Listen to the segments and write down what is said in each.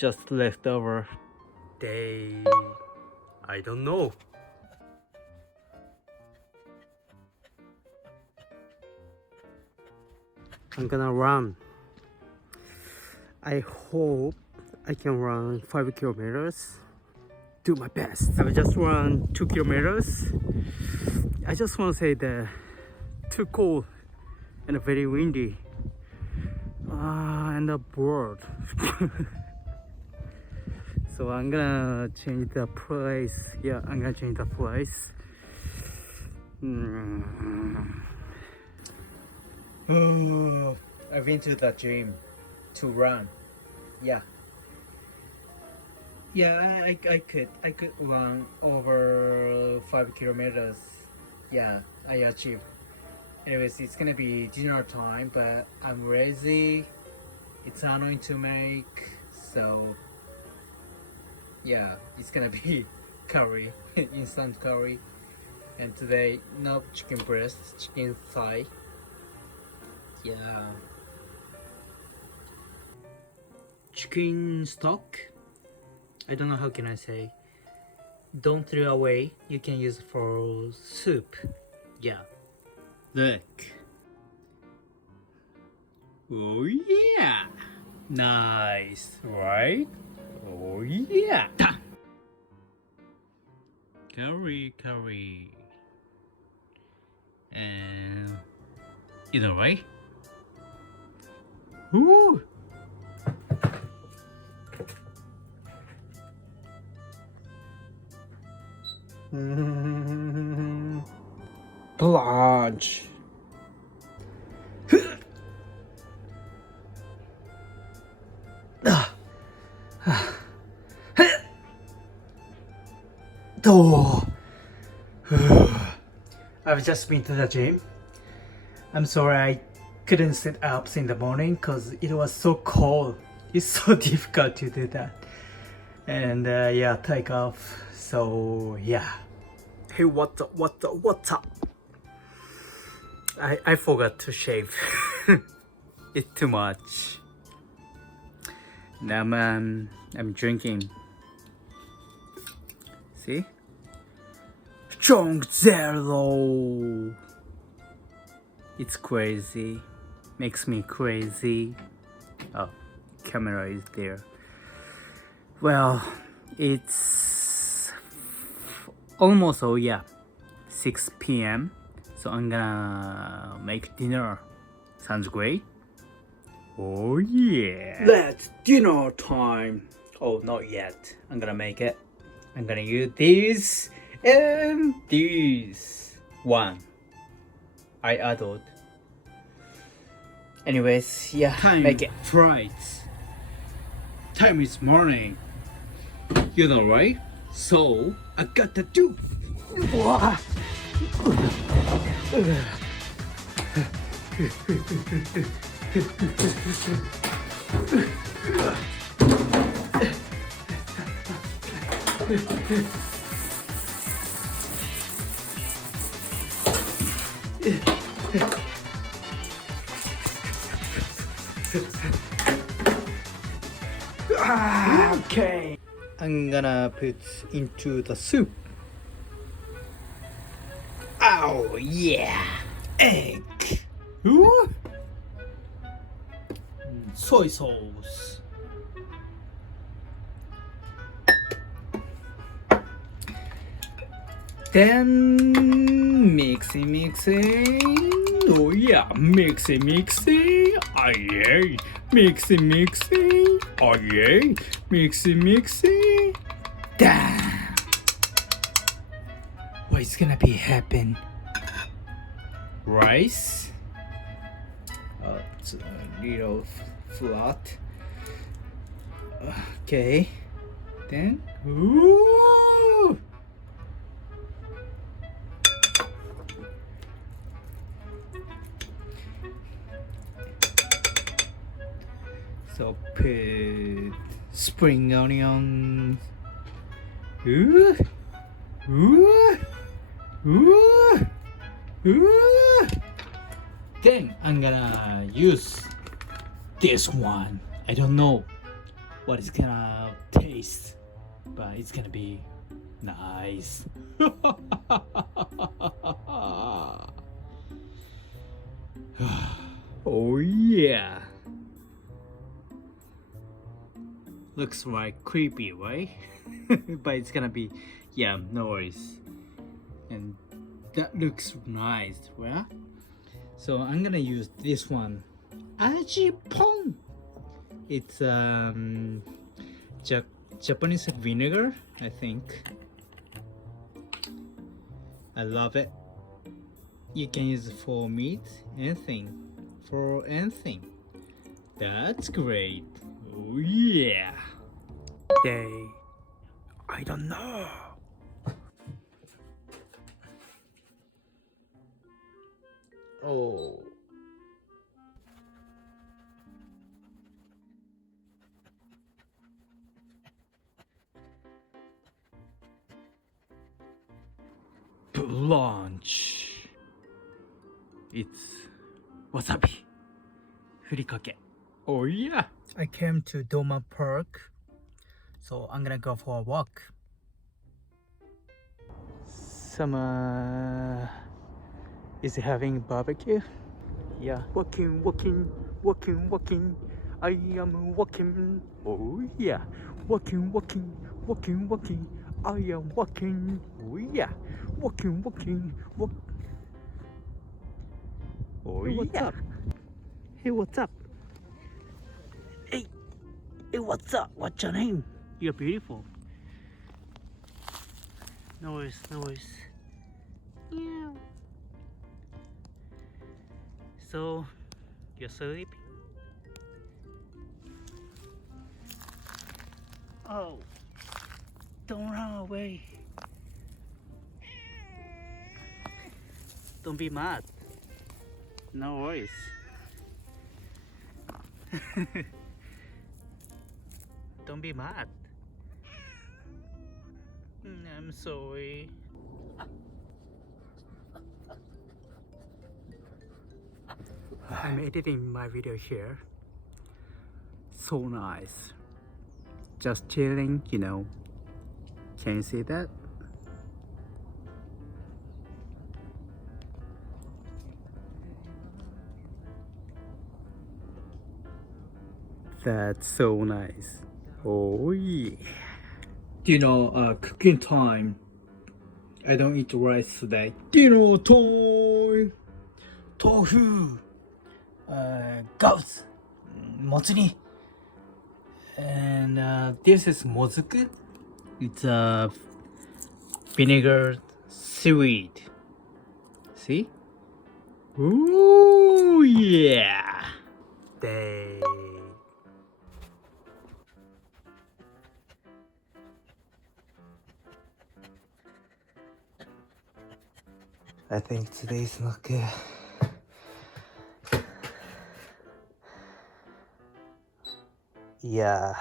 just leftover. I don't know. I'm gonna run. I hope I can run 5 kilometers. Do my best. I've just run 2 kilometers. I just want to say that too cold and very windy. And bored. So I'm gonna change the place. Yeah, I'm gonna change the place. Oh, I've been to the gym to run. Yeah. Yeah, I could run over 5 kilometers. Yeah, I achieved. Anyways, it's gonna be dinner time, but I'm lazy. It's annoying to make, so yeah, it's gonna be curry, instant curry. And today, no chicken breast, chicken thigh. Yeah. Chicken stock. I don't know how can I say. Don't throw away. You can use it for soup. Yeah. Look. Oh yeah. Nice, right? Oh yeah. Curry. And you know, right? Woo! Blanche. Oh. I've just been to the gym. I'm sorry I couldn't sit up in the morning because it was so cold. It's so difficult to do that. And yeah, take off. So yeah. Hey, what's up? I forgot to shave. It's too much. Now I'm drinking. See? Strong Zero. It's crazy. Makes me crazy. Oh, camera is there. Well, it's almost 6 p.m. So I'm gonna make dinner. Sounds great. Oh yeah. That's dinner time. Oh, not yet. I'm gonna make it. I'm gonna use this and this one. I added. Anyways, yeah, time make it. Right. Time is morning. You know, right? So I gotta do. Okay. I'm gonna put into the soup. Oh yeah, egg. Ooh. Soy sauce. Then mixing. Oh yeah, mixing. Oh yeah, mixing. Oh yeah, mixing. Damn. What's gonna be happen? Rice. It's a little flat. Okay. Then. Ooh. So put spring onions. Ooh. Then I'm gonna use this one. I don't know. what it's gonna taste, but it's gonna be nice. Oh yeah. Looks like creepy, right? But it's gonna be, yeah, no worries. And that looks nice, right? So I'm gonna use this one, Ajipon. It's Japanese vinegar, I think. I love it. You can use it for meat, anything, for anything. That's great. Oh yeah. I don't know. Oh. Lunch. It's wasabi. Furikake. Oh yeah. I came to Doma Park, so I'm gonna go for a walk. Some is having barbecue. Yeah, walking, walking, walking, walking. I am walking. Oh yeah, walking, walking, walking, walking. I am walking. Oh yeah, walking, walking, walk. Oh hey, what's up? Hey, what's up? Hey, hey, what's up? What's your name? You're beautiful. No worries, no worries. Yeah. So, you're sleeping? Oh, don't run away. Don't be mad. No worries. Don't be mad. I'm sorry. I'm editing my video here. So nice. Just chilling, you know. Can you see that? That's so nice. Oh yeah. Do you know, cooking time. I don't eat rice today. Dinner time. Tofu. Goat. Motsuri. And this is mozuku. It's a vinegar seaweed. See? Ooh yeah. Day. I think today's not good. Yeah.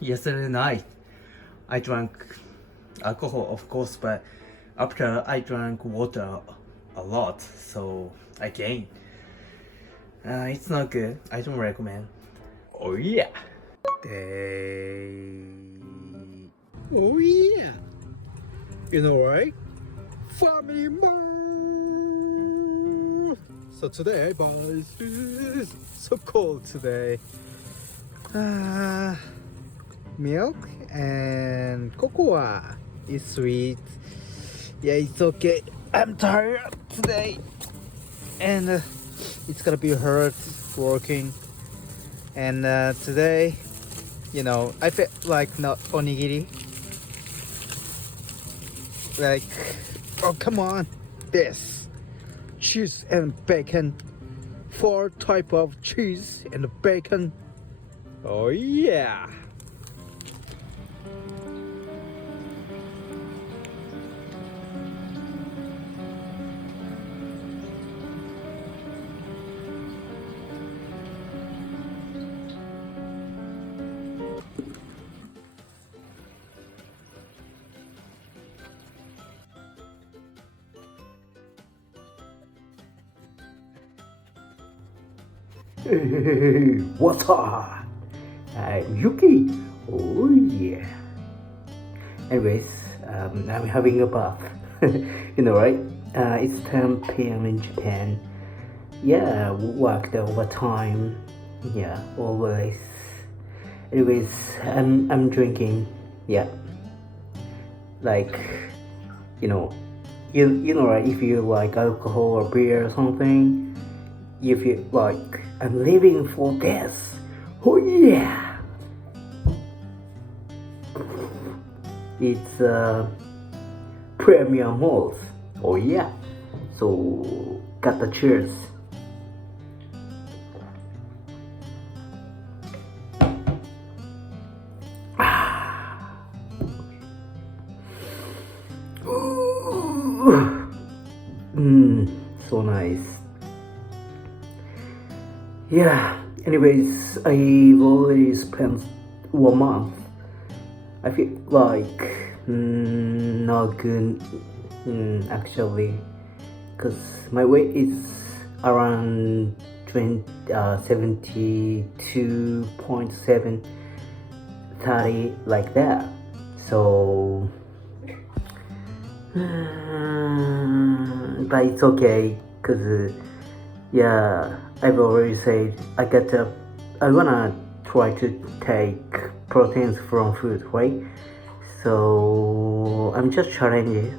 Yesterday night, I drank alcohol, of course, but after I drank water a lot, so I gained. It's not good. I don't recommend. Oh yeah. Day. Oh yeah. You know, right? Family mode. So today, boys, it's so cold today. Milk and cocoa is sweet. Yeah, it's okay. I'm tired today, and it's gonna be hard working. And today, you know, I feel like not onigiri. Like, oh come on, this cheese and bacon, 4 type of cheese and bacon. Oh yeah. What's up? I'm Yuki. Oh yeah. Anyways, I'm having a bath. Right? It's 10 p.m. in Japan. Yeah, worked overtime. Yeah, always. Anyways, I'm drinking. Yeah, like you know, right? If you like alcohol or beer or something, if you like, I'm living for this. Oh yeah. It's premium malls. Oh yeah. So got the cheers. Mmm, so nice. Yeah. Anyways, I've already spent 1 month. I feel like not good actually, cause my weight is around 72.7, 30 like that. So, but it's okay, cause yeah, I've already said I wanna try to take proteins from food, right? So I'm just challenging.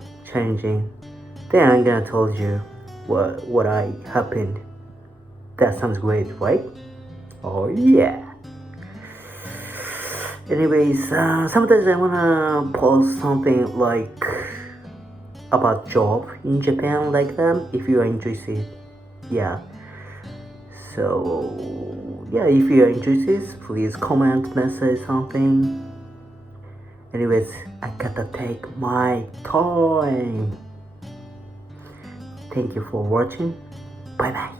Then I'm gonna tell you what I happened. That sounds great, right? Oh yeah. Anyways, sometimes I wanna post something like about job in Japan like that. If you are interested, yeah. So yeah, if you are interested, please comment, message something. Anyways, I gotta take my time. Thank you for watching. Bye bye.